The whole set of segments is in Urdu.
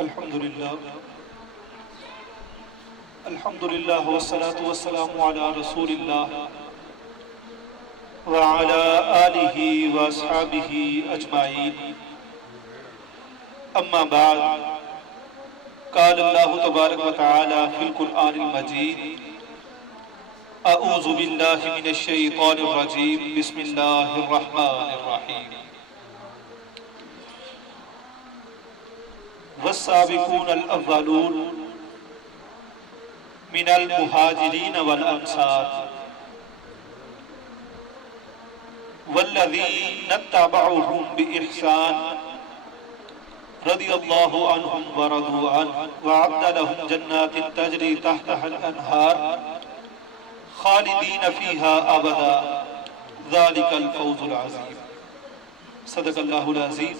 الحمدللہ الحمدللہ والصلاة والسلام علی رسول اللہ وعلی آلہ واصحابہ اجمعین اما بعد قال اللہ تبارک وتعالی فی القرآن المجید اعوذ باللہ من الشیطان الرجیم بسم اللہ الرحمن الرحیم والسابقون الاولون من المہاجرین والانصار والذین اتبعوهم بإحسان رضی اللہ عنہم ورضوا عنہ وعد لهم جنات تجری تحتها الانہار خالدین فیہا ابدا ذالک الفوز العظیم۔ صدق اللہ العظیم۔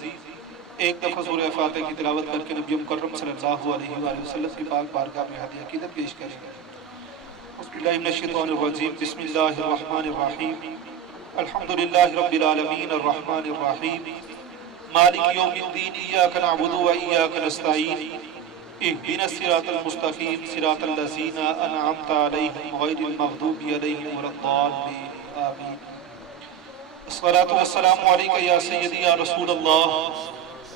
ایک دفعہ سورہ فاتحہ کی تلاوت کر کے نبی مکرم صلی اللہ علیہ وآلہ وسلم کی پاک بارگاہ میں ہدیہ عقیدت پیش کریں گے۔ اعوذ باللہ من الشیطان الرجیم بسم اللہ الرحمن الرحیم الحمدللہ رب العالمین الرحمن الرحیم مالک یوم الدین ایاک نعبد و ایاک نستعین اہدنا الصراط المستقیم صراط الذین انعمت علیہم غیر المغضوب علیہم ولا الضالین آمین۔ الصلاۃ والسلام علیک یا سیدی یا رسول اللہ،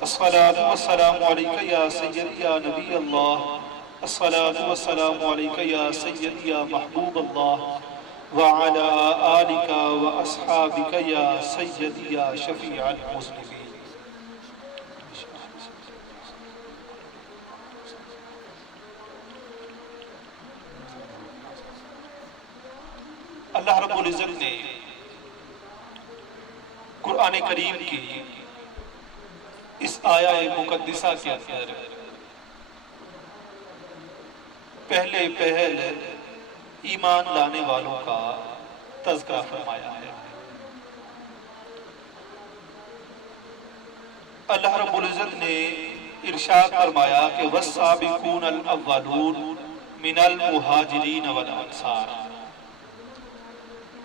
الصلاۃ والسلام علیک یا سیدی یا نبی اللہ، الصلاۃ والسلام علیک یا سیدی یا محبوب اللہ وعلی آلک واصحابک یا سیدی یا شفیع المذنبین۔ اللہ رب العزت نے قرآن کریم کی اس آیہ مقدسہ کے اندر پہلے پہل ایمان لانے والوں کا تذکرہ فرمایا ہے۔ اللہ رب العزت نے ارشاد فرمایا کہ والسابقون الاولون من المہاجرین والانصار،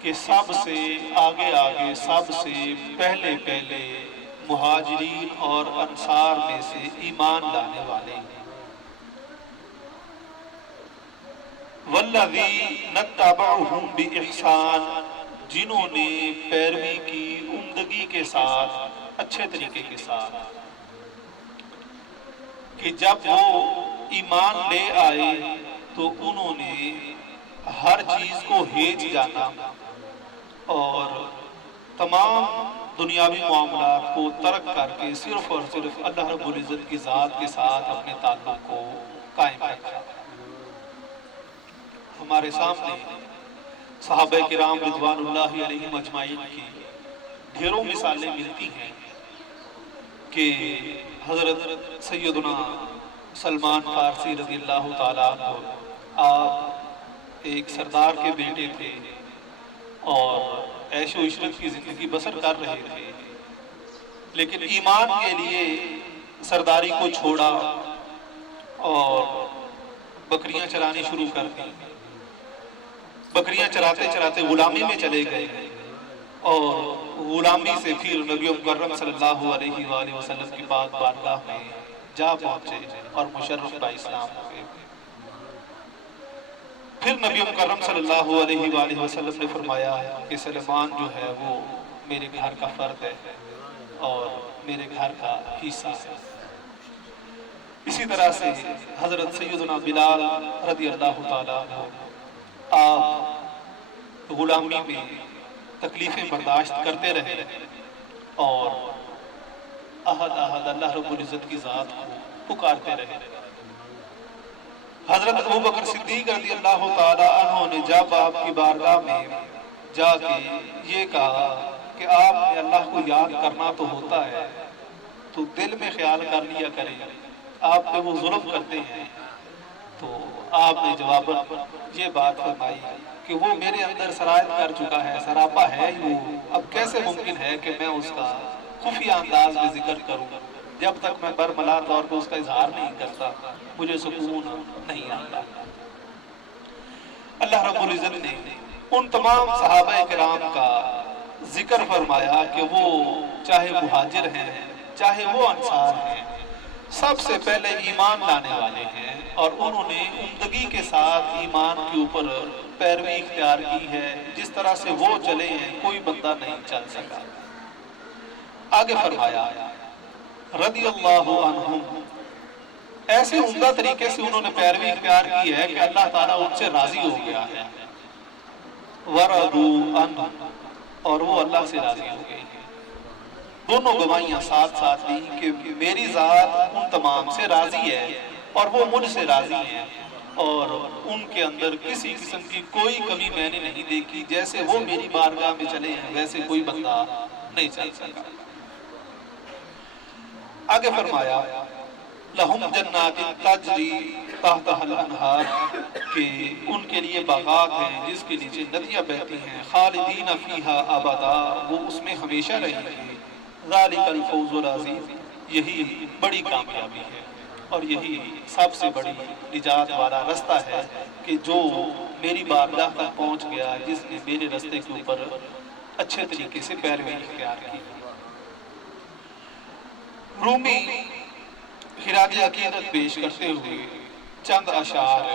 کہ سب سے آگے آگے سب سے پہلے پہلے مہاجرین اور انصار میں سے ایمان لانے والے، والذین اتبعوہم بإحسان، جنہوں نے پیروی کی عمدگی کے ساتھ، اچھے طریقے کے ساتھ، کہ جب وہ ایمان لے آئے تو انہوں نے ہر چیز کو ہیج جانا اور تمام دنیاوی معاملات کو ترک کر کے صرف اور صرف اللہ رب العزت کی ذات کے ساتھ اپنے تعلق کو قائم رکھا۔ ہمارے سامنے صحابہ کرام رضوان اللہ علیہم اجمعین کی ڈھیروں مثالیں ملتی ہیں کہ حضرت سیدنا سلمان فارسی رضی اللہ تعالیٰ عنہ، آپ ایک سردار کے بیٹے تھے اور عیش و عشرت کی زندگی بسر کر رہے تھے، لیکن ایمان کے لیے سرداری کو چھوڑا اور بکریاں چرانی شروع کر دی۔ بکریاں چراتے چراتے غلامی میں چلے گئے اور غلامی سے پھر نبی مکرم صلی اللہ علیہ وآلہ وسلم کی پاک بارگاہ میں جا پہنچے اور مشرف با اسلام ہوئے۔ پھر نبی مکرم صلی اللہ علیہ وآلہ وسلم نے فرمایا کہ سلمان جو ہے وہ میرے گھر کا فرد ہے اور میرے گھر کا حصہ ہے۔ اسی طرح سے حضرت سیدنا بلال رضی اللہ تعالیٰ عنہ، آپ غلامی میں تکلیفیں برداشت کرتے رہے اور احد احد اللہ رب العزت کی ذات کو پکارتے رہے۔ حضرت ابوبکر صدیق رضی اللہ تعالیٰ عنہ نے جب آپ کی بارگاہ میں جا کے یہ کہا کہ آپ نے اللہ کو یاد کرنا تو ہوتا ہے تو دل میں خیال کر لیا کریں، آپ پہ وہ ظلم کرتے ہیں، تو آپ نے جواباً یہ بات فرمائی کہ وہ میرے اندر سرایت کر چکا ہے، سراپا ہے ہی وہ، اب کیسے ممکن ہے کہ میں اس کا خفیہ انداز میں ذکر کروں؟ جب تک میں برملا طور پر اس کا اظہار نہیں کرتا مجھے سکون نہیں آتا۔ اللہ رب العزت نے ان تمام صحابہ کرام کا ذکر فرمایا کہ وہ چاہے مہاجر ہیں چاہے وہ انصار ہیں، سب سے پہلے ایمان لانے والے ہیں، اور انہوں نے عمدگی کے ساتھ ایمان کے اوپر پیروی اختیار کی ہے، جس طرح سے وہ چلے ہیں کوئی بندہ نہیں چل سکا۔ آگے فرمایا رضی اللہ عنہم، ایسے عمدہ طریقے سے انہوں نے پیروی اختیار کی ہے کہ اللہ تعالیٰ ان سے راضی ہو گیا ہے، وَرَضُوا عَنْهُ، اور وہ اللہ سے راضی ہو گئے ہیں۔ دونوں گواہیاں ساتھ ساتھ دی کہ میری ذات ان تمام سے راضی ہے اور وہ مجھ سے راضی ہیں، اور ان کے اندر کسی قسم کی کوئی کمی میں نے نہیں دیکھی، جیسے وہ میری بارگاہ میں چلے ہیں ویسے کوئی بندہ نہیں چل سکا۔ آگے فرمایا لہم جنات تجری تحتها الانہار، کہ ان کے لیے باغات ہیں جس کے نیچے ندیاں بہتی ہیں، خالدین فیہا ابدا، وہ اس میں ہمیشہ رہیں گے، ذالک الفوز العظیم، یہی بڑی کامیابی ہے اور یہی سب سے بڑی نجات والا رستہ ہے کہ جو میری بارگاہ تک پہنچ گیا، جس نے میرے رستے کے اوپر اچھے طریقے سے پیروی اختیار کی۔ رومی خراج عقیدت پیش کرتے ہوئے چند اشعار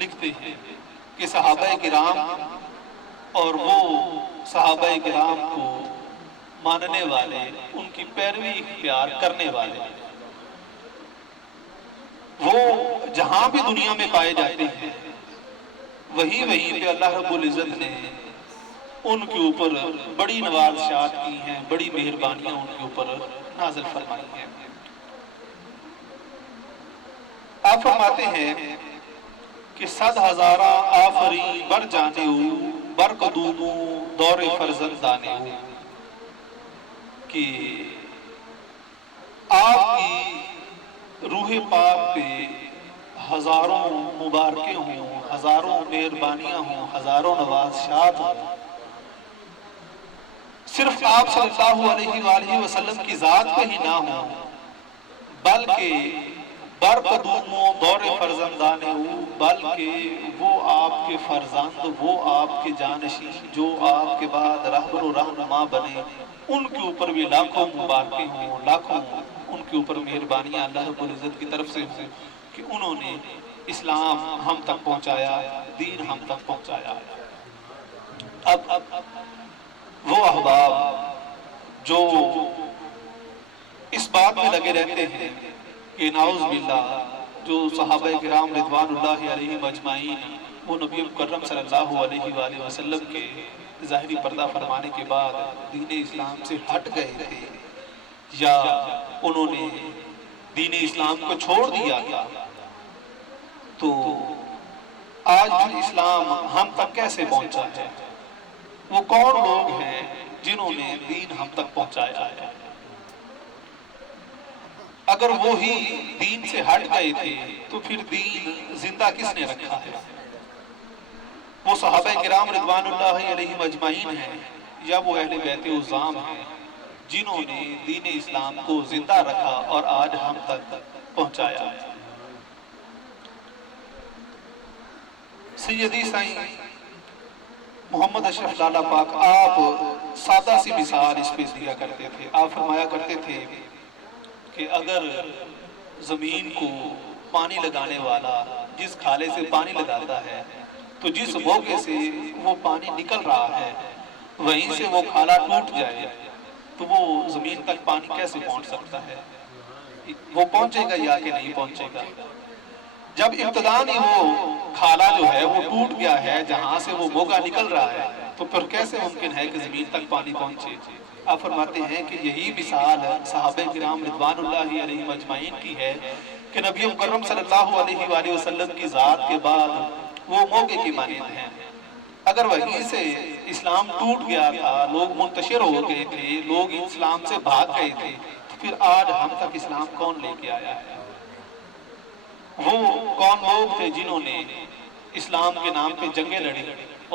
لکھتے ہیں کہ صحابہ کرام اور وہ صحابہ کرام کو ماننے والے، ان کی پیروی اختیار کرنے والے، وہ جہاں بھی دنیا میں پائے جاتے ہیں وہیں پہ اللہ رب العزت نے ان کے اوپر بڑی نوازشات کی ہیں، بڑی مہربانیاں ان کے اوپر نازل فرمائی ہیں۔ آپ فرماتے ہیں کہ 100,000 آفرین بر جانے ہو، بر قدومو دور فرزندانے ہو، کہ آپ کی روح پاک پہ ہزاروں مبارکیں ہوں، ہزاروں مہربانیاں ہوں، ہزاروں نوازشات ہوں۔ صرف آپ صلی اللہ علیہ وآلہ وسلم کی ذات پہ ہی نہ ہوں، بلکہ بر قدوم و دور فرزندانے ہو، بلکہ وہ آپ کے فرزند، وہ آپ کے جانشین جو آپ کے بعد رہبر و رہنما بنے، ان کے اوپر بھی لاکھوں مبارکیں ہوں، لاکھوں ان کے اوپر مہربانیاں اللہ رب العزت کی طرف سے ہوں کہ انہوں نے اسلام ہم تک پہنچایا، دین ہم تک پہنچایا۔ اب وہ احباب جو اس بات میں لگے رہتے ہیں کہ نعوذ باللہ جو صحابہ کرام رضوان اللہ علیہم اجمعین وہ نبی مکرم صلی اللہ علیہ وآلہ وسلم کے ظاہری پردہ فرمانے کے بعد دین اسلام سے ہٹ گئے تھے یا انہوں نے دین اسلام کو چھوڑ دیا تھا، تو آج بھی اسلام ہم تک کیسے پہنچا ہے؟ وہ کون لوگ ہیں جنہوں نے دین ہم تک پہنچایا ہے؟ اگر وہی دین سے ہٹ گئے تھے تو پھر دین زندہ کس نے رکھا ہے؟ وہ صحابہ کرام رضوان اللہ علیہم اجمعین ہیں یا وہ اہل بیت عظام ہیں جنہوں نے دین اسلام کو زندہ رکھا اور آج ہم تک پہنچایا ہے؟ سیدی سائیں محمد اشرف لالا پاک آپ سادہ سی مثال اس پہ دیا کرتے تھے۔ آپ فرمایا کرتے تھے کہ اگر زمین کو پانی لگانے والا جس کھالے سے پانی لگاتا ہے تو جس بوگے سے وہ پانی نکل رہا ہے وہیں سے وہ کھالا ٹوٹ جائے تو وہ زمین تک پانی کیسے پہنچ سکتا ہے؟ وہ پہنچے گا یا کہ نہیں پہنچے گا؟ جب ابتداء ہی وہ کھالا جو ہے وہ ٹوٹ گیا ہے جہاں سے وہ بوگا نکل رہا ہے تو پھر کیسے ممکن ہے کہ زمین تک پانی پہنچے؟ آپ فرماتے ہیں کہ یہی مثال صحابہ کرام رضوان اللہ علیہم اجمعین کی ہے کہ نبی مکرم صلی اللہ علیہ وآلہ وسلم کی ذات کے بعد وہ موقع کی مانند ہیں۔ اگر وہیں سے اسلام ٹوٹ گیا تھا، لوگ منتشر ہو گئے تھے، لوگ اسلام سے بھاگ گئے تھے، تو پھر آج ہم تک اسلام کون لے کے آیا ہے؟ وہ کون لوگ تھے جنہوں نے اسلام کے نام پہ جنگیں لڑی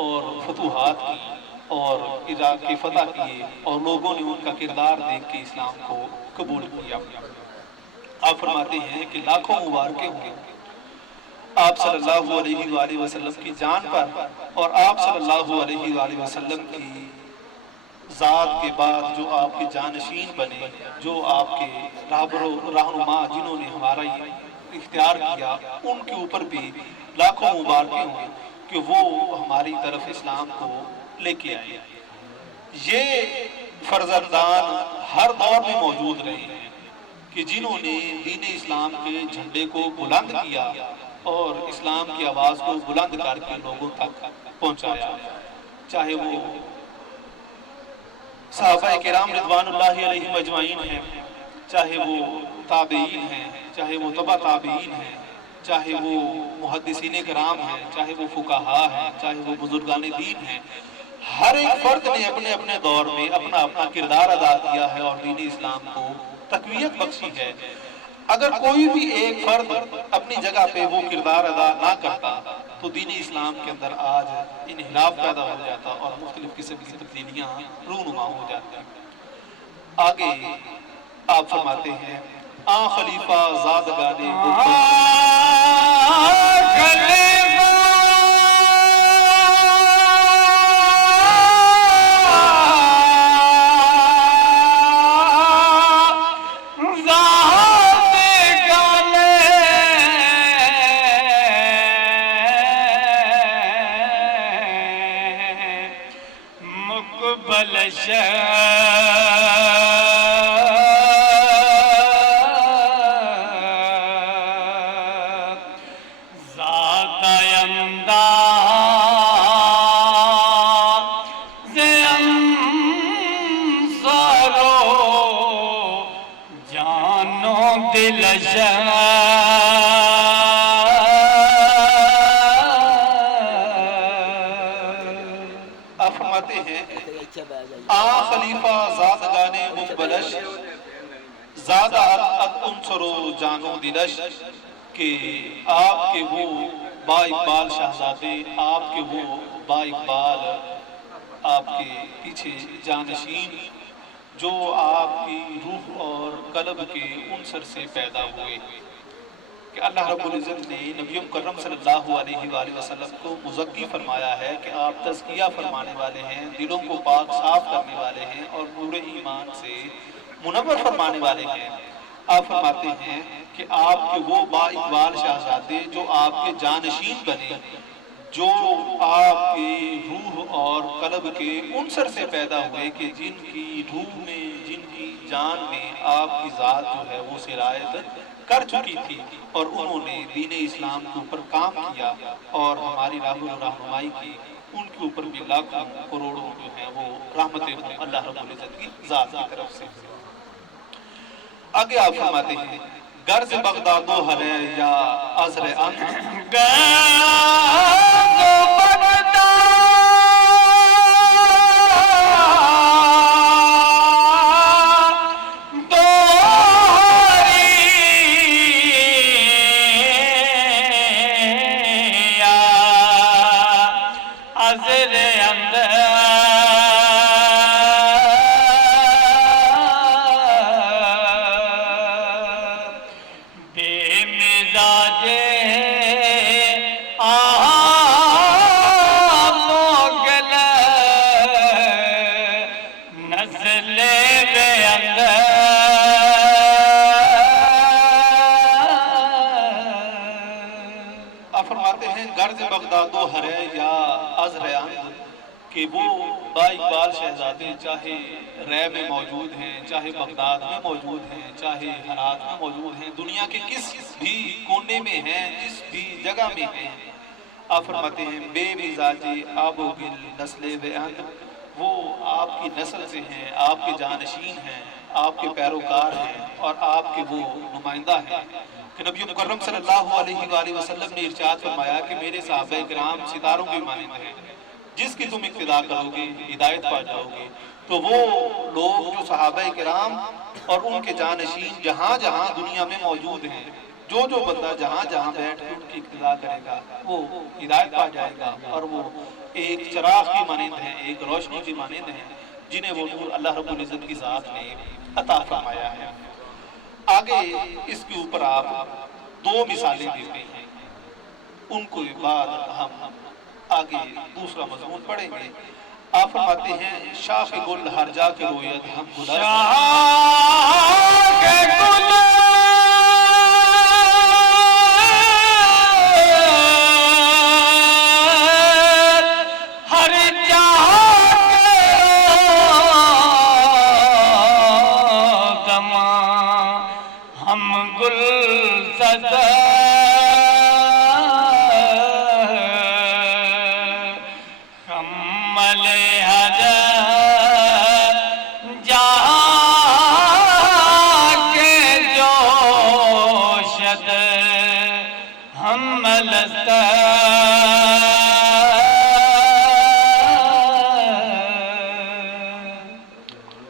اور فتوحات کی اور عراق کی فتح کیے اور لوگوں نے ان کا کردار دیکھ کے اسلام کو قبول کیا؟ آپ فرماتے ہیں کہ لاکھوں مبارکیں ہوں آپ صلی اللہ علیہ وآلہ وسلم کی جان پر اور آپ صلی اللہ علیہ وآلہ وسلم کی ذات کے بعد جو آپ کے جانشین بنے، جو آپ کے رہبر و رہنما جنہوں نے ہمارا اختیار کیا، ان کے اوپر بھی لاکھوں مبارکیں ہوں کہ وہ ہماری طرف اسلام کو لے کے آئے۔ یہ فرزندان ہر دور میں موجود رہے ہیں کہ جنہوں نے دین اسلام کے جھنڈے کو بلند کیا اور اسلام کی آواز کو بلند کر کے لوگوں تک پہنچایا، چاہے وہ صحابہ کرام رضوان اللہ علیہم اجمعین ہیں، چاہے وہ تابعین ہیں، چاہے وہ تبع تابعین ہیں، چاہے وہ محدثین کرام ہیں، چاہے وہ فقہاء ہیں، چاہے وہ بزرگان دین ہیں۔ ہر ایک فرد نے اپنے اپنے دور میں اپنا اپنا کردار ادا کیا ہے اور دین اسلام کو تقویت بخشی ہے۔ اگر کوئی بھی ایک فرد اپنی جگہ پہ وہ کردار ادا نہ کرتا تو دین اسلام کے اندر آج انحراف پیدا ہو جاتا اور مختلف قسم کی تبدیلیاں رونما ہو جاتی۔ آگے آپ فرماتے ہیں آن خلیفہ زادگانے کہ آپ کے وہ با اقبال شہزادے، آپ کے وہ با اقبال، آپ کے پیچھے جانشین جو آپ کی روح اور قلب کے عنصر سے پیدا ہوئے، کہ اللہ رب العزت نے نبی مکرم صلی اللہ علیہ وآلہ وسلم کو مزکی فرمایا ہے کہ آپ تزکیہ فرمانے والے ہیں، دلوں کو پاک صاف کرنے والے ہیں اور پورے ایمان سے منور فرمانے والے ہیں۔ آپ فرماتے ہیں کہ آپ کے وہ با اقبال شہزادے جو آپ کے جانشین بنے، جو آپ کے روح اور قلب کے عنصر سے پیدا ہوئے، کہ جن کی روح میں، جن کی جان میں آپ کی ذات جو ہے وہ سرایت کر چکی تھی اور انہوں نے دین اسلام کے اوپر کام کیا اور ہماری راہ رہنمائی کی، ان کے اوپر بھی لاکھوں کروڑوں جو ہیں وہ رحمتیں ہوں اللہ رب العزت کی ذات کی طرف سے۔ آگے آپ فرماتے ہیں غرض بغداد و حرے یا عذر انت، کہ وہ با اقبال شہزادے چاہے رے میں موجود ہیں، چاہے بغداد میں موجود ہیں، چاہے ہرات میں موجود ہیں، دنیا کے کس بھی کونے میں ہیں، جس بھی جگہ میں ہیں، آپ فرماتے ہیں بے مزاج آب و گل نسل ویان، وہ آپ کی نسل سے ہیں، آپ کے جانشین ہیں، آپ کے پیروکار ہیں اور آپ کے وہ نمائندہ ہیں۔ کہ نبی مکرم صلی اللہ علیہ وآلہ وسلم نے ارشاد فرمایا کہ میرے صحابہ کرام ستاروں کے مانند ہیں، جس کی تم اقتداء کرو گے ہدایت پا جاؤ گے۔ تو وہ لوگ جو صحابہ کرام اور ان کے جانشین جہاں جہاں دنیا میں موجود ہیں، جو جو بندہ جہاں جہاں بیٹھ کے ان کی اقتداء کرے گا وہ ہدایت پا جائے گا، اور وہ ایک چراغ کی مانند ہیں، ایک روشنی کی مانند ہیں، جنہیں وہ نور اللہ رب العزت کی ذات نے عطا فرمایا ہے۔ آگے اس کے اوپر آپ دو مثالیں دیتے ہیں، ان کو بعد ہم آگے دوسرا مضمون پڑھیں گے۔ آپ فرماتے ہیں شاخ گل ہر جا کے رویت ہم گلست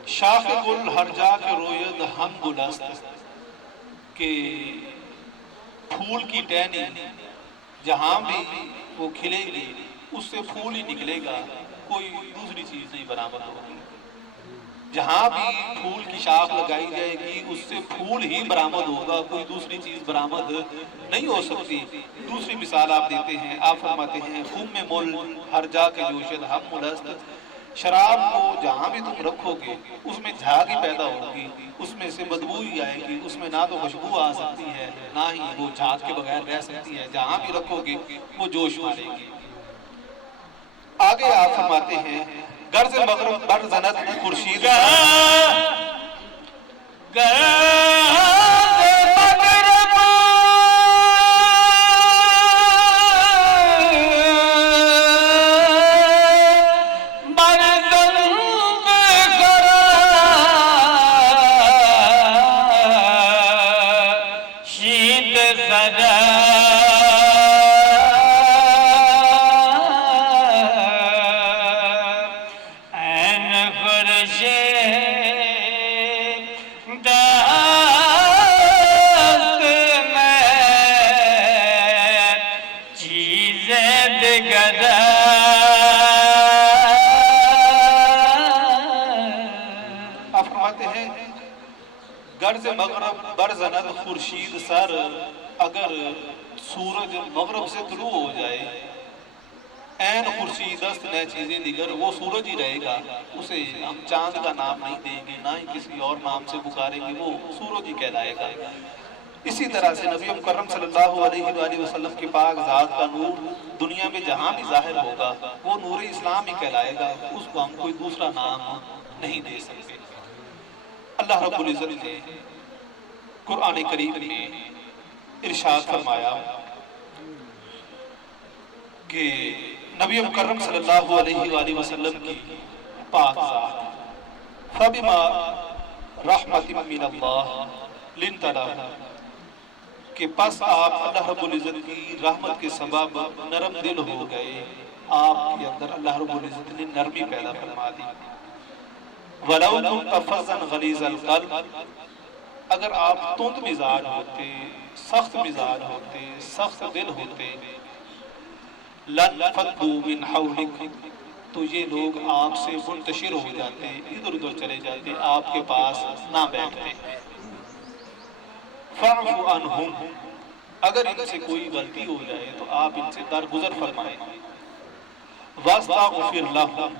شاخ گل ہر جا کے روید ہم گلست کہ پھول کی ٹہنی جہاں بھی وہ کھلے گی اس سے پھول ہی نکلے گا، کوئی دوسری چیز نہیں برآمد ہوگی۔ جہاں بھی پھول کی شاخ لگائی جائے گی اس سے پھول ہی برآمد ہوگا، کوئی دوسری چیز برآمد نہیں ہو سکتی۔ دوسری مثال آپ دیتے ہیں، آپ فرماتے ہیں خم مل ہر جا کے جوشد ہم ملست، شراب کو جہاں بھی تم رکھو گے اس میں جھاگ ہی پیدا ہوگی، اس میں سے بدبو ہی آئے گی، اس میں نہ تو خوشبو آ سکتی ہے نہ ہی وہ جھاگ کے بغیر رہ سکتی ہے، جہاں بھی رکھو گے وہ جوش مارے گی۔ آگے آپ فرماتے ہیں گرز مغرب بر زند خورشید گرز مغرب برزند خورشید سر، اگر سورج مغرب سے طلوع ہو جائے این خورشید است نئے چیزیں دیگر، وہ سورج ہی رہے گا، اسے ہم چاند کا نام نہیں دیں گے نہ ہی کسی اور نام سے پکاریں گے، وہ سورج ہی کہلائے گا۔ اسی طرح سے نبی مکرم صلی اللہ علیہ وآلہ وسلم کے پاک ذات کا نور دنیا میں جہاں بھی ظاہر ہوگا وہ نور اسلام ہی کہلائے گا، اس کو ہم کوئی دوسرا نام نہیں دے سکتے۔ اللہ رب العزت نے قرآن کریم میں ارشاد فرمایا کہ نبی مکرم صلی اللہ علیہ وآلہ وسلم کی پاک ذات فَبِمَا رَحْمَةٍ مِّنَ اللَّهِ لِنْتَ لَهُ، کہ پس آپ اللہ رب العزت کی رحمت کے سبب نرم دل ہو گئے، آپ کے اندر اللہ رب العزت نے نرمی پیدا فرما دی۔ وَلَوْ كُنْتَ فَظًّا غَلِيظَ الْقَلْبِ، اگر آپ تند مزاج ہوتے، سخت مزاج ہوتے، سخت دل ہوتے، لَنْفَضُّوا مِنْ حَوْلِكَ، تو یہ لوگ آپ سے منتشر ہو جاتے، ادھر ادھر چلے جاتے، آپ کے پاس نہ بیٹھتے۔ فَاعْفُ عَنْهُمْ، اگر ان سے کوئی غلطی ہو جائے تو آپ ان سے درگزر فرمائیں۔ وَاسْتَغْفِرْ لَهُمْ،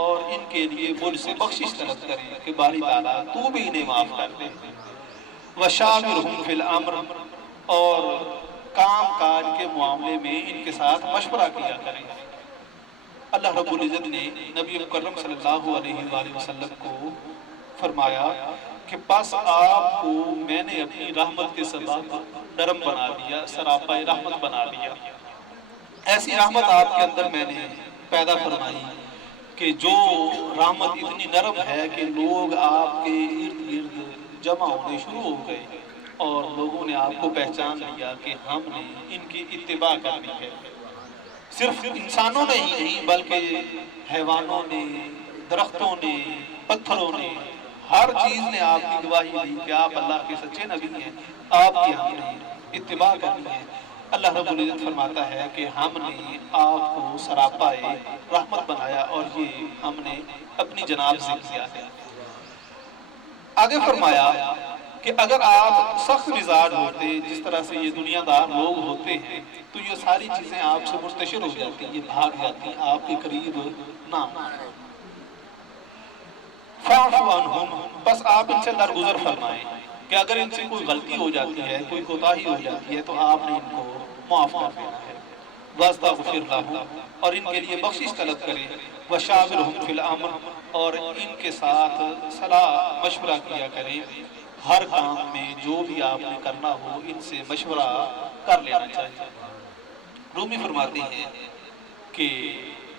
اور ان کے لیے مجھ سے بخشش طلب کریں کہ باری تعالیٰ تو بھی انہیں معاف کر دے۔ وَشَاوِرْهُمْ فِي الْأَمْرِ، اور کام کاج کے معاملے میں ان کے ساتھ مشورہ کیا کریں۔ اللہ رب العزت نے نبی مکرم صلی اللہ علیہ وآلہ وسلم کو فرمایا کہ پس آپ کو میں نے اپنی رحمت کے سبب نرم بنا دیا، سراپا رحمت بنا دیا۔ ایسی رحمت آپ کے اندر میں نے پیدا فرمائی کہ جو رحمت اتنی نرم ہے کہ لوگ آپ کے ارد گرد جمع ہونے شروع ہو گئے اور لوگوں نے آپ کو پہچان لیا کہ ہم نے ان کی اتباع کرنی ہے۔ صرف انسانوں نے ہی نہیں بلکہ حیوانوں نے، درختوں نے، پتھروں نے، ہر چیز نے آپ کی گواہی دی کہ آپ اللہ کے سچے نبی ہیں، آپ کی ہم نے اتباع کرنی ہے۔ اللہ رب العزت فرماتا ہے کہ ہم نے آپ کو سراپائے رحمت بنایا اور یہ ہم نے اپنی جناب سے کیا ہے۔ آگے فرمایا کہ اگر آپ سخت مزاج ہوتے جس طرح سے یہ دنیا دار لوگ ہوتے ہیں تو یہ ساری چیزیں آپ سے منتشر ہو جاتی، یہ بھاگ جاتی، آپ کے قریب نہ آئیں۔ فَاعْفُ عَنْهُمْ، بس آپ ان سے درگزر فرمائیں کہ اگر ان سے کوئی غلطی ہو جاتی ہے، کوئی کوتاہی ہو جاتی ہے تو آپ نے ان کو معاف کر دینا ہے۔ وَاسْتَغْفِرْ لَهُمْ، اور ان کے لیے بخشش طلب کریں۔ وَشَاوِرْهُمْ فِي الْأَمْرِ، اور ان کے ساتھ صلاح مشورہ کیا کریں، ہر کام میں جو بھی آپ نے کرنا ہو ان سے مشورہ کر لینا چاہیے۔ رومی فرماتے ہیں کہ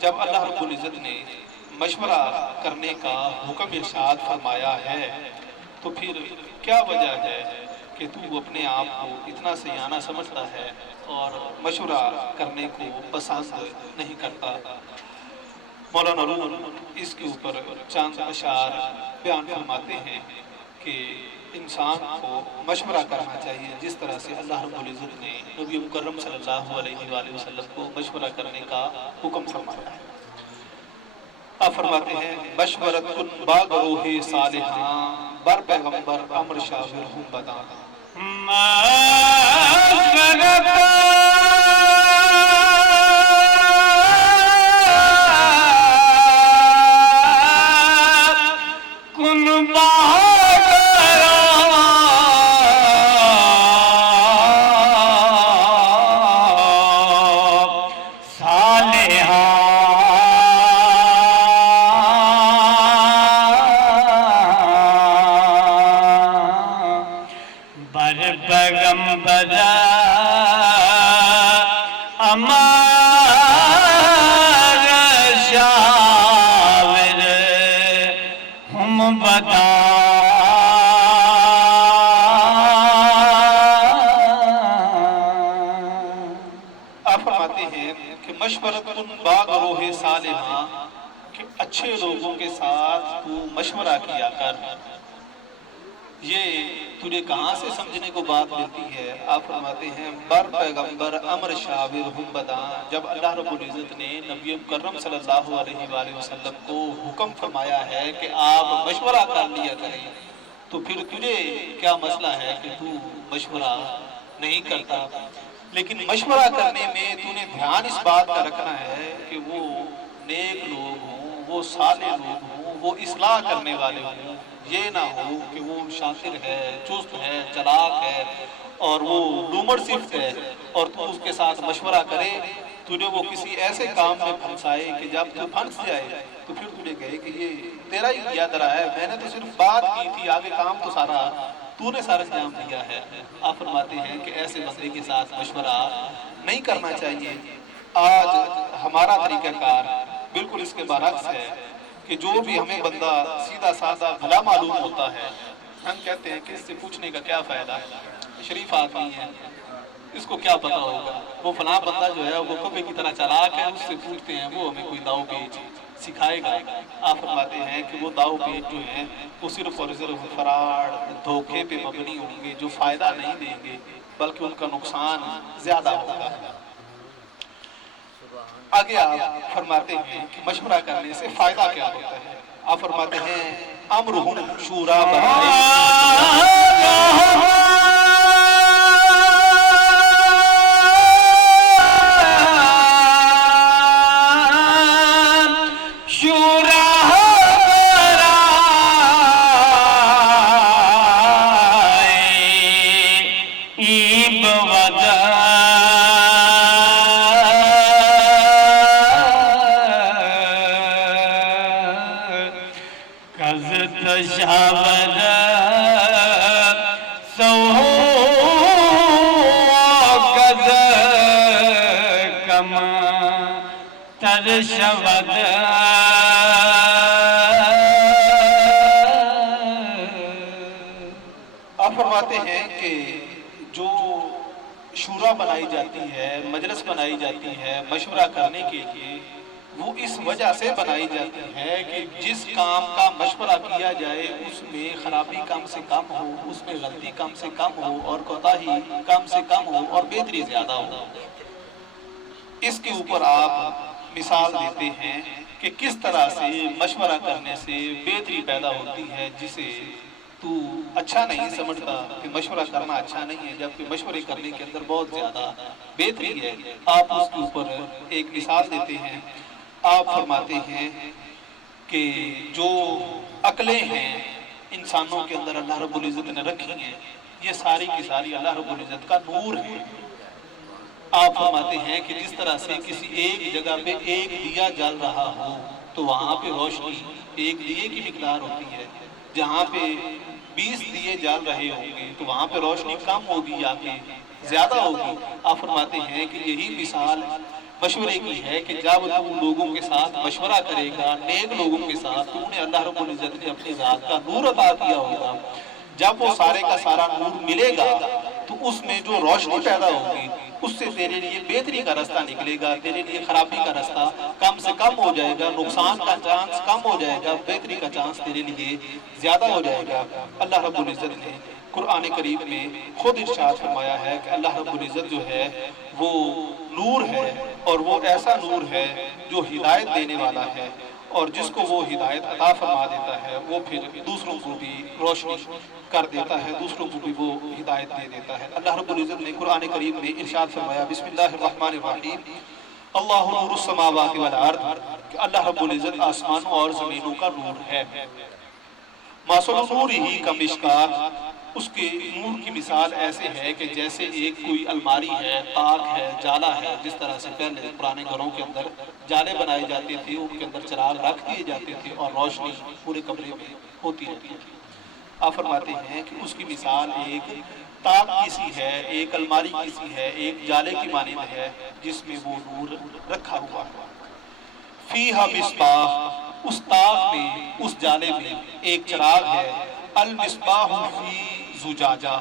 جب اللہ رب العزت نے مشورہ کرنے کا حکم ارشاد فرمایا ہے تو پھر کیا وجہ ہے کہ تو اپنے آپ کو اتنا سیانہ سمجھتا ہے اور مشورہ کرنے کو پسند نہیں کرتا۔ مولانا روم اس کے اوپر چند اشعار بیان فرماتے ہیں کہ انسان کو مشورہ کرنا چاہیے جس طرح سے اللہ رب العزت نے نبی مکرم صلی اللہ علیہ وآلہ وسلم کو مشورہ کرنے کا حکم فرمایا ہے۔ آپ فرماتے ہیں مشورت کن با گروہ صالحاں، بر پیغمبر امر شاور ہوں بداں۔ مشورت کن با گروہ صالحاں، کہ اچھے لوگوں کے ساتھ تو مشورہ کیا کر۔ یہ تجھے کہاں سے سمجھنے کو بات ملتی ہے؟ آپ فرماتے ہیں بر پیغمبر امر شاور ہم بداں، جب اللہ رب العزت نے نبی مکرم صلی اللہ علیہ وآلہ وسلم کو حکم فرمایا ہے کہ آپ مشورہ کر لیا کریں تو پھر تجھے کیا مسئلہ ہے کہ تو مشورہ نہیں کرتا؟ لیکن مشورہ کرنے میں تو نے دھیان اس بات کا رکھنا ہے کہ وہ نیک لوگ ہوں، وہ صالح لوگ ہوں، وہ اصلاح کرنے والے ہوں، یہ نہ ہو کہ وہ شاطر ہے، چست ہے، چلاک ہے اور وہ لومڑ صفت ہے اور تو اس کے ساتھ مشورہ کرے، تجھے وہ کسی ایسے کام میں پھنسائے کہ جب تو پھنس جائے تو پھر تجھے کہے کہ یہ تیرا ہی کیا درا ہے، میں نے تو صرف بات کی تھی، آگے کام تو سارا تو نے سارا انجام دیا ہے۔ آپ فرماتے ہیں کہ ایسے بندے کے ساتھ مشورہ نہیں کرنا چاہیے۔ آج ہمارا طریقہ کار بالکل اس کے برعکس ہے کہ جو بھی ہمیں بندہ سیدھا سادہ بھلا معلوم ہوتا ہے ہم کہتے ہیں کہ اس سے پوچھنے کا کیا فائدہ ہے، شریف آدمی ہے، اس کو کیا پتا ہوگا، وہ فلاں بندہ جو ہے وہ کبے کی طرح چلاک ہے، اس سے پوچھتے ہیں وہ ہمیں کوئی داؤ پیچ سکھائے گا۔ آپ فرماتے ہیں کہ وہ داؤ پیچ جو ہیں وہ صرف اور صرف فراڈ دھوکے پہ مبنی ہوں گے جو فائدہ نہیں دیں گے بلکہ ان کا نقصان زیادہ ہوگا۔ آگے آپ فرماتے ہیں کہ مشورہ کرنے سے فائدہ کیا ہوتا ہے؟ آپ فرماتے ہیں امرہم شورا بنائے آپ فرماتے ہیں کہ جو شورا بنائی جاتی ہے، مجلس بنائی جاتی ہے مشورہ کرنے کے لیے، وہ اس وجہ سے بنائی جاتی ہے کہ جس کام کا مشورہ کیا جائے اس میں خرابی کم سے کم ہو، اس میں غلطی کم سے کم ہو اور کوتاہی کم سے کم ہو اور بہتری زیادہ ہو۔ اس کے اوپر آپ مثال دیتے ہیں کہ کس طرح سے مشورہ کرنے سے بہتری پیدا ہوتی ہے جسے تو اچھا نہیں سمجھتا کہ مشورہ کرنا اچھا نہیں ہے، جبکہ مشورے کرنے کے اندر بہت زیادہ بہتری ہے۔ آپ اس کے اوپر ایک مثال دیتے ہیں، آپ فرماتے ہیں کہ جو عقلیں ہیں انسانوں کے اندر اللہ رب العزت نے رکھی ہیں، یہ ساری کی ساری اللہ رب العزت کا نور ہے۔ آپ فرماتے ہیں کہ جس طرح سے کسی ایک جگہ پہ ایک دیا جل رہا ہو تو وہاں پہ روشنی ایک دیے کی مقدار ہوتی ہے، جہاں پہ 20 دیے جل رہے ہوں گے تو وہاں پہ روشنی کم ہوگی یا کہ زیادہ ہوگی۔ آپ فرماتے ہیں کہ یہی مثال مشورے کی ہے کہ جب تو لوگوں کے ساتھ مشورہ کرے گا، نیک لوگوں کے ساتھ، تو انہیں اللہ رب العزت نے اپنی ذات کا نور عطا کیا ہوگا۔ جب وہ سارے کا سارا نور ملے گا تو اس میں جو روشنی پیدا ہوگی اس سے تیرے لیے بہتری کا راستہ نکلے گا، تیرے لیے خرابی کا راستہ کم سے کم ہو جائے گا، نقصان کا چانس کم ہو جائے گا، بہتری کا چانس تیرے لیے زیادہ ہو جائے گا۔ اللہ رب العزت نے قرآن کریم میں خود ارشاد فرمایا ہے کہ اللہ رب العزت جو ہے وہ نور ہے، اور وہ ایسا نور ہے جو ہدایت دینے والا ہے، اور جس کو وہ ہدایت عطا فرما دیتا ہے وہ پھر دوسروں کو بھی روشنی کر دیتا ہے، دوسروں کو بھی وہ ہدایت دے دیتا ہے۔ اللہ رب العزت نے قرآن کریم میں ارشاد فرمایا، بسم اللہ الرحمن الرحیم، اللہ نور السماوات والارض، کہ اللہ رب العزت آسمانوں اور زمینوں کا نور ہے۔ مثل نورہ کمشکات، اس کے نور کی مثال ایسے ہے کہ جیسے ایک کوئی الماری ہے، طاق ہے، جالا ہے، جس طرح سے پہلے پرانے گھروں کے اندر جالے بنائے جاتے تھے، ان کے اندر چراغ رکھ دیے جاتے تھے اور روشنی پورے کمرے میں ہوتی رہتی تھی۔ آپ فرماتے ہیں کہ اس کی مثال ایک طاق کی سی ہے، ایک الماری کی سی ہے، ایک جالے کی مانند ہے جس میں وہ نور رکھا ہوا ہے۔ فیہا مصباح، اس طاق میں، اس جالے میں ایک چراغ ہے، المصباح فی زجاجہ،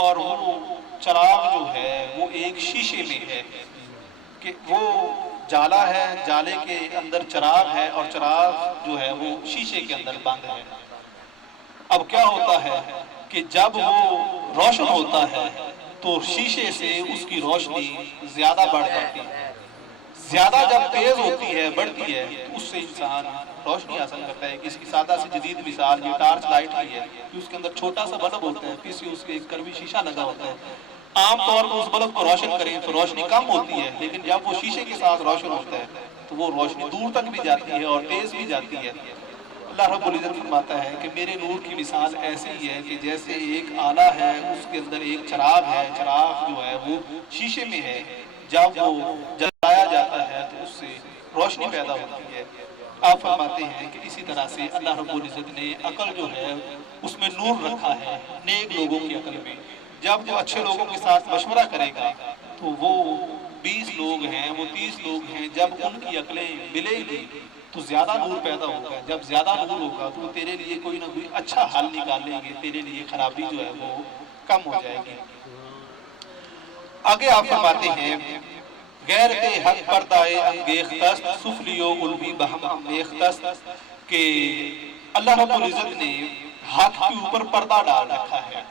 اور وہ چراغ جو ہے وہ ایک شیشے میں ہے، کہ وہ جالا ہے، جالے کے اندر چراغ ہے، اور چراغ جو ہے وہ شیشے کے اندر بند ہے۔ اب کیا ہوتا ہے کہ جب وہ روشن ہوتا ہے تو شیشے سے اس کی روشنی زیادہ بڑھ جاتی ہے، زیادہ جب تیز ہوتی ہے، بڑھتی ہے، تو اس سے انسان روشنی حاصل کرتا ہے۔ اس کی سادہ سی جدید مثال یہ ٹارچ لائٹ کی ہے، کہ اس کے اندر چھوٹا سا بلب ہوتا ہے، پیچھے اس کے ایک کڑوی شیشہ لگا ہوتا ہے۔ عام طور پر اس بلب کو روشن کریں تو روشنی کم ہوتی ہے، لیکن جب وہ شیشے کے ساتھ روشن ہوتا ہے تو وہ روشنی دور تک بھی جاتی ہے اور تیز بھی جاتی ہے۔ اللہ رب العزت فرماتا ہے کہ میرے نور کی مثال ایسی ہی ہے کہ جیسے ایک آلہ ہے، اس کے اندر ایک چراغ ہے، چراغ جو ہے وہ شیشے میں ہے، جب وہ جلایا جاتا ہے تو اس سے روشنی پیدا ہوتی ہے۔ آپ فرماتے ہیں کہ اسی طرح سے اللہ رب العزت نے عقل جو ہے اس میں نور رکھا ہے، نیک لوگوں کی عقل میں۔ جب وہ اچھے لوگوں کے ساتھ مشورہ کرے گا تو وہ 20 لوگ ہیں، وہ 30 لوگ ہیں، جب ان کی عقلیں ملیں گی تو زیادہ نور پیدا ہوگا۔ جب زیادہ نور ہوگا تو تیرے لیے کوئی نہ کوئی اچھا حل نکالیں گے، تیرے لیے خرابی جو ہے وہ کم ہو جائے گی۔ آگے آپ فرماتے ہیں، غیرت حق پردائے انگیختست، سفلیو علوی بہم امیختست، کہ اللہ رب العزت نے حق کے اوپر پردہ ڈال رکھا ہے،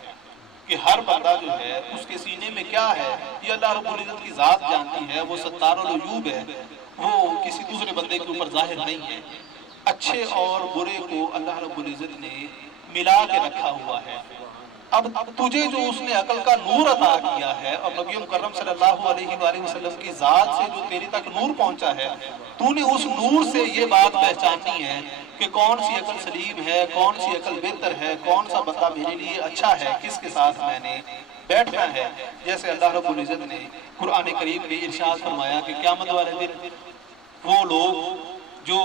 کہ ہر بندہ جو ہے اس کے سینے میں کیا ہے یہ اللہ رب العزت کی ذات جانتی ہے، وہ ستار العیوب ہے، وہ کسی دوسرے بندے کے اوپر ظاہر نہیں ہے۔ اچھے اور برے کو اللہ رب العزت نے ملا کے رکھا ہوا ہے۔ اب تجھے جو اس نے عقل کا نور عطا کیا ہے، اور نبی مکرم صلی اللہ علیہ وآلہ وسلم کی ذات سے جو تیری تک نور پہنچا ہے، تو نے اس نور سے یہ بات پہچانی ہے کہ کون سی عقل سلیم ہے، کون سی عقل بہتر ہے، کون سا بندہ میرے لیے اچھا ہے، کس کے ساتھ میں نے بیٹھنا ہے۔ جیسے اللہ رب العزت نے قرآن کریم میں ارشاد فرمایا کہ قیامت والے دن وہ لوگ جو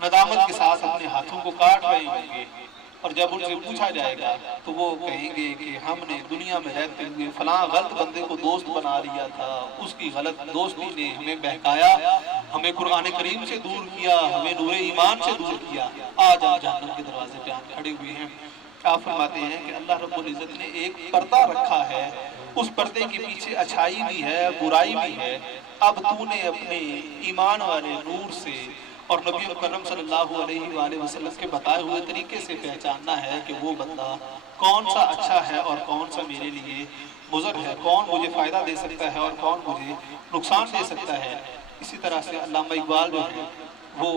ندامت کے ساتھ اپنے ہاتھوں کو کاٹ رہے ہوں گے، اور جب ان سے پوچھا جائے گا تو وہ کہیں گے کہ ہم نے دنیا میں رہتے ہوئے فلاں غلط بندے کو دوست بنا لیا تھا، اس کی غلط دوستی نے ہمیں بہکایا، ہمیں قرآن کریم سے دور کیا، ہمیں نور ایمان سے دور کیا، آج ہم جہنم کے دروازے پہ کھڑے ہوئے ہیں۔ آپ فرماتے ہیں کہ اللہ رب العزت نے ایک پردہ رکھا ہے، اس پردے کے پیچھے اچھائی بھی ہے، برائی بھی ہے۔ اب تو نے اپنے ایمان والے نور سے اور نبی مکرم صلی اللہ علیہ وآلہ وسلم کے بتائے ہوئے طریقے سے پہچاننا ہے کہ وہ بندہ کون سا اچھا ہے اور کون سا میرے لیے مضر ہے، کون مجھے فائدہ دے سکتا ہے اور کون مجھے نقصان دے سکتا ہے۔ اسی طرح سے علامہ اقبال جو ہے وہ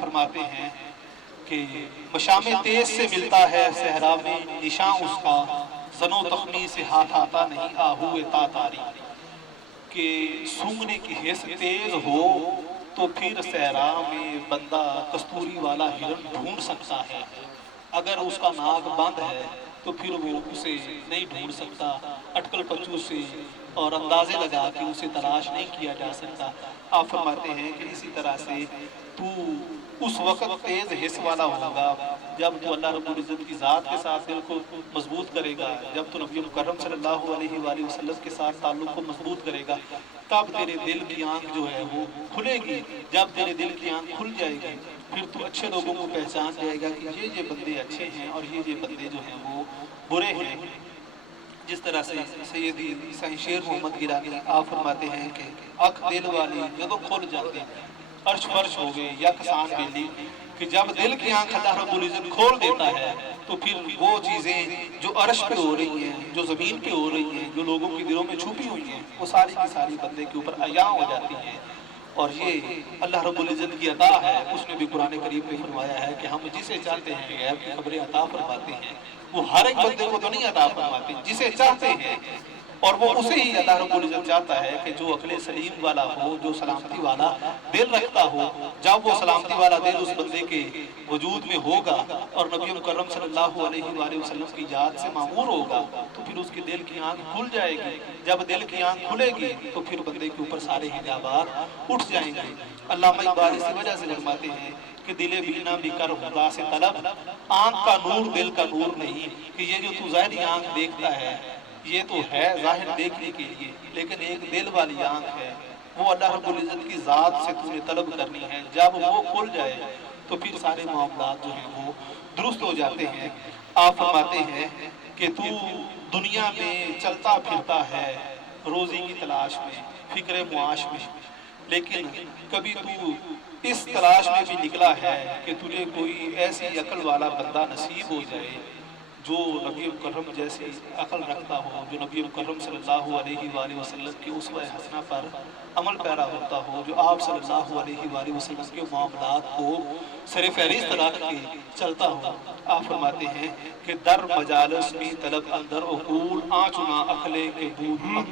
فرماتے ہیں کہ مشام تیز سے ملتا ہے صحرا میں نشاں اس کا، زنو تخمی سے ہاتھ آتا نہیں آہو تاتاری، کہ سونگھنے کی حس تیز ہو تو پھر صحرا میں بندہ کستوری والا ہرن ڈھونڈ سکتا ہے، اگر اس کا ناک بند ہے تو پھر وہ اسے نہیں ڈھونڈ سکتا، اٹکل پچو سے اور اندازے لگا کے اسے تلاش نہیں کیا جا سکتا۔ آپ فرماتے ہیں کہ اسی طرح سے تو اس وقت تیز حس والا ہوگا جب تو اللہ رب العزت کی ذات کے ساتھ دل کو مضبوط کرے گا، جب تو نبی مکرم صلی اللہ علیہ وآلہ وسلم کے ساتھ تعلق کو مضبوط کرے گا، تب تیرے دل کی آنکھ جو ہے وہ کھلے گی۔ جب تیرے دل کی آنکھ کھل جائے گی پھر تو اچھے لوگوں کو پہچان جائے گا کہ یہ بندے اچھے ہیں اور یہ بندے جو ہیں وہ برے ہیں۔ جس طرح سے سیدی صحیح شیر محمد گیلانی آپ فرماتے ہیں کہ اکھ دل والی جدو کھل جاتے ہیں عرش فرش ہو گئے یکساں بیلی، کہ جب دل کی آنکھ اللہ رب العزت کھول دیتا ہے تو پھر وہ چیزیں جو عرش پہ ہو رہی ہیں، جو زمین پہ ہو رہی ہیں، جو لوگوں کی دلوں میں چھپی ہوئی ہیں، وہ ساری کی ساری بندے کے اوپر عیاں ہو جاتی ہیں۔ اور یہ اللہ رب العزت کی عطا ہے۔ اس نے بھی قرآن کریم میں فرمایا ہے کہ ہم جسے چاہتے ہیں غیب کی خبریں عطا فرماتے ہیں، وہ ہر ایک بندے کو تو نہیں عطا فرماتے، جسے چاہتے ہیں، اور وہ اسے ہی اللہ رب العزت چاہتا ہے کہ جو عقل سلیم والا ہو، جو سلامتی والا دل رکھتا ہو۔ جب وہ سلامتی والا دل اس بندے کے وجود میں ہوگا اور نبی مکرم صلی اللہ علیہ وآلہ وسلم کی یاد سے معمور ہوگا تو پھر اس کی دل کی آنکھ کھل جائے گی۔ جب دل کی آنکھ کھلے گی تو پھر بندے کے اوپر سارے حجابات اٹھ جائیں گے۔ علامہ اقبال اسی وجہ سے فرماتے ہیں کہ دل بینا بھی کر خدا سے طلب، آنکھ کا نور دل کا نور نہیں، کہ یہ جو تو ظاہری آنکھ دیکھتا ہے یہ تو ہے ظاہر دیکھنے کے لیے، لیکن ایک دل والی آنکھ ہے، وہ اللہ رب العزت کی ذات سے تو نے طلب کرنی ہے۔ جب وہ کھل جائے تو پھر سارے معاملات جو ہیں وہ درست ہو جاتے ہیں۔ آپ فرماتے ہیں کہ تو دنیا میں چلتا پھرتا ہے روزی کی تلاش میں، فکر معاش میں، لیکن کبھی تو اس تلاش میں بھی نکلا ہے کہ تجھے کوئی ایسی عقل والا بندہ نصیب ہو جائے جو نبی مکرم جیسی عقل رکھتا ہو، جو نبی مکرم صلی اللہ علیہ وآلہ وسلم کی اسوہ حسنہ پر عمل پیرا ہوتا ہو، جو آپ صلی اللہ علیہ وآلہ وسلم کے معاملات کو سر فہرست رکھ کے چلتا ہو۔ آپ فرماتے ہیں کہ در مجالس میں طلب اندر عقول، آنچنا عقلے کے بود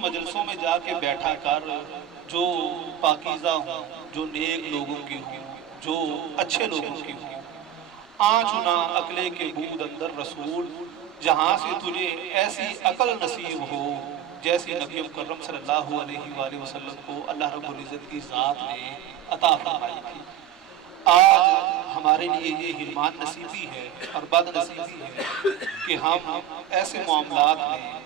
مجلسوں میں جا کے بیٹھا کر جو پاکیزہ ہوں، جو نیک لوگوں کی ہوں، جو اچھے لوگوں کی ہوں، آنچنا عقلے کے بود اندر رسول، جہاں سے تجھے ایسی عقل نصیب ہو جیسی نبی مکرم صلی اللہ علیہ وآلہ وسلم کو اللہ رب العزت کی ذات نے عطا فرمائی تھی۔ آج ہمارے لیے یہ حرمان نصیبی ہے اور بد نصیبی ہے کہ ہم ایسے معاملات میں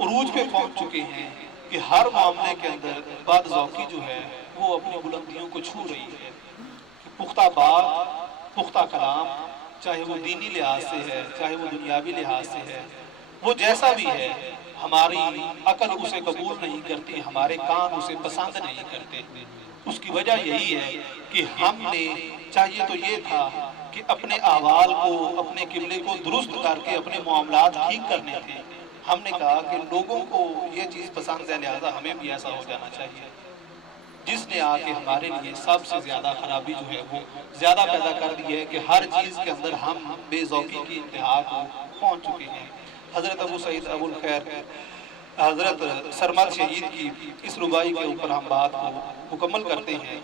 عروج پہ پہنچ چکے ہیں کہ ہر معاملے کے اندر بد ذوقی جو ہے وہ اپنی بلندیوں کو چھو رہی ہے۔ پختہ بات، پختہ کلام، چاہے وہ دینی لحاظ سے ہے، چاہے وہ دنیاوی لحاظ سے ہے، وہ جیسا بھی ہے، ہماری عقل اسے قبول نہیں کرتی، ہمارے کان اسے پسند نہیں کرتے۔ اس کی وجہ یہی ہے کہ ہم نے چاہیے تو یہ تھا کہ اپنے احوال کو، اپنے قبلے کو درست کر کے اپنے معاملات ٹھیک کرنے تھے۔ ہم نے کہا کہ لوگوں کو یہ چیز پسند ہے، لہذا ہمیں بھی ایسا ہو جانا چاہیے، جس نے آ کے ہمارے لیے سب سے زیادہ خرابی جو ہے وہ زیادہ پیدا کر دی ہے کہ ہر چیز کے اندر ہم بے ذوقی کی انتہا کو پہنچ چکے ہیں۔ حضرت ابو سعید ابو الخیر حضرت سرمد شہید کی اس ربائی کے اوپر ہم بات کو مکمل کرتے ہیں،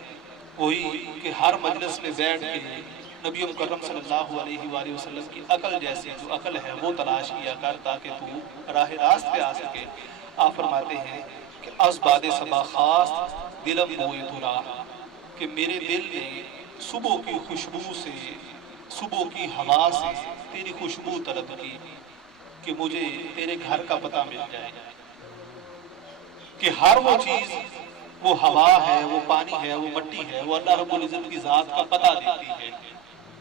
وہی کہ ہر مجلس میں بیٹھ کے نبی مکرم صلی اللہ علیہ وآلہ وسلم کی عقل جیسی جو عقل ہے وہ تلاش کیا کر تاکہ تو راہ راست پہ آ سکے۔ آپ فرماتے ہیں کہ از باد صبا خاص دلم بوئے ترا، کہ میرے دل نے صبح کی خوشبو سے، صبح کی ہوا سے تیری خوشبو طلب کی کہ مجھے تیرے گھر کا پتہ مل جائے، کہ ہر وہ چیز، وہ ہوا ہے، وہ پانی ہے، وہ مٹی ہے، وہ اللہ رب العزت کی ذات کا پتہ دیتی ہے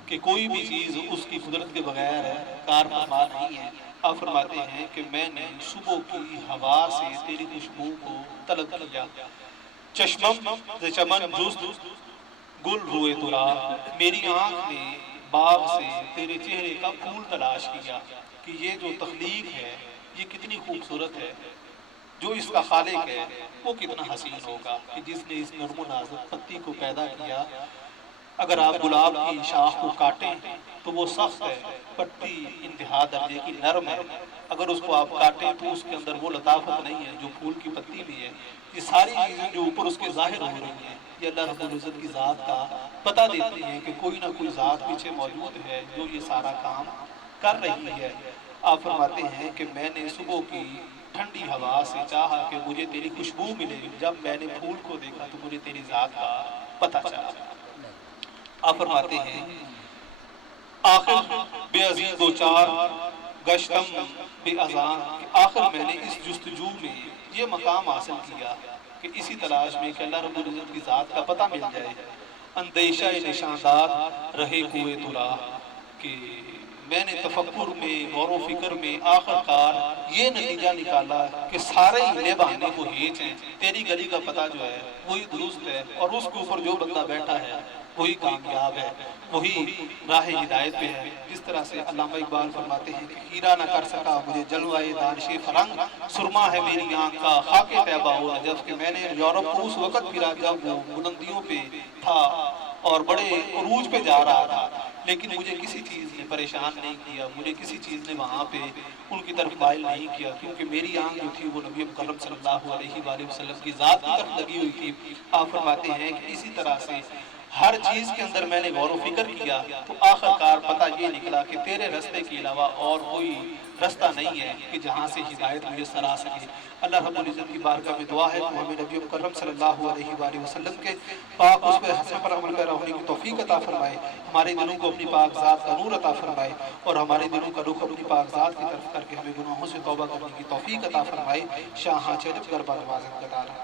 کہ کوئی بھی چیز اس کی قدرت کے بغیر کار فرما نہیں ہے۔ آپ فرماتے ہیں کہ میں نے صبح کی ہوا سے تیری خوشبو کو طلب کیا، چشمم ز چمن جست گل روئے ترا، میری آنکھ نے باغ سے تیرے چہرے کا پھول تلاش کیا کہ یہ جو تخلیق ہے یہ کتنی خوبصورت ہے، جو اس کا خالق ہے وہ کتنا حسین ہوگا کہ جس نے اس نرم و نازک پتی کو پیدا کیا۔ اگر آپ گلاب کی شاخ کو کاٹیں تو وہ سخت ہے، پتی انتہا درجے کی نرم ہے، اگر اس کو آپ کاٹیں تو اس کے اندر وہ لطافت نہیں ہے جو پھول کی پتی بھی ہے۔ یہ ساری چیزیں جو اوپر اس کے ظاہر ہو رہی ہیں یہ اللہ رب العزت کی ذات کا پتہ دیتی ہیں کہ کوئی نہ کوئی ذات پیچھے موجود ہے جو یہ سارا کام کر رہی ہے۔ آپ فرماتے ہیں کہ میں نے صبح کی ٹھنڈی ہوا سے چاہا کہ مجھے تیری خوشبو ملے، جب میں نے پھول کو دیکھا تو مجھے تیری ذات کا پتہ چلا۔ آپ فرماتے ہیں آخر بے عزیز دو چار گشتم بے اذان، کہ آخر میں نے اس جستجو میں یہ مقام حاصل کیا کہ اسی تلاش میں کہ اللہ رب العزت کی ذات کا پتہ مل جائے، اندیشہ نشاندار رہے کوئے ترا، کہ میں نے تفکر میں، غور و فکر میں آخر کار یہ نتیجہ نکالا کہ سارے ہیلے بہانے کو ہیچ ہیں، تیری گلی کا پتہ جو ہے وہی درست ہے، اور اس کے اوپر جو بندہ بیٹھا ہے وہی کامیاب ہے، وہی راہ ہدایت پہ ہے۔ جس طرح سے علامہ اقبال فرماتے ہیں کہ ہیرا نہ کر سکا مجھے جلوہ دانش فرنگ، سرما ہے میری آنکھ کا خاک طیبہ و نجف، کہ میں نے یورپ کو اس وقت پھرا جب وہ بلندیوں پہ تھا اور بڑے عروج پہ جا رہا تھا، لیکن مجھے کسی چیز نے پریشان نہیں کیا، مجھے کسی چیز نے وہاں پہ ان کی طرف مائل نہیں کیا، کیونکہ میری آنکھ جو تھی وہ نبی مکرم صلی اللہ علیہ وآلہ وسلم کی ذات کی طرف لگی ہوئی تھی۔ آپ فرماتے ہیں کہ اسی طرح سے ہر چیز کے اندر میں نے غور و فکر کیا تو آخر کار پتہ یہ نکلا کہ تیرے رستے کے علاوہ اور کوئی رستہ نہیں ہے کہ جہاں سے ہدایت میسر آ سکے۔ اللہ رب العزت کی بارگاہ میں دعا ہے کہ ہمیں نبی مکرم صلی اللہ علیہ وآلہ وسلم کے پاک اس پہ حسن پر عمل پیرا ہونے کی توفیق عطا فرمائے، ہمارے دلوں کو اپنی پاک ذات کا نور عطا فرمائے، اور ہمارے دلوں کا رخ اپنی پاک ذات کی طرف کر کے ہمیں گناہوں سے توبہ کرنے کی توفیق عطا فرمائے۔ شاہ چجب گربہ نوازن قدارہ۔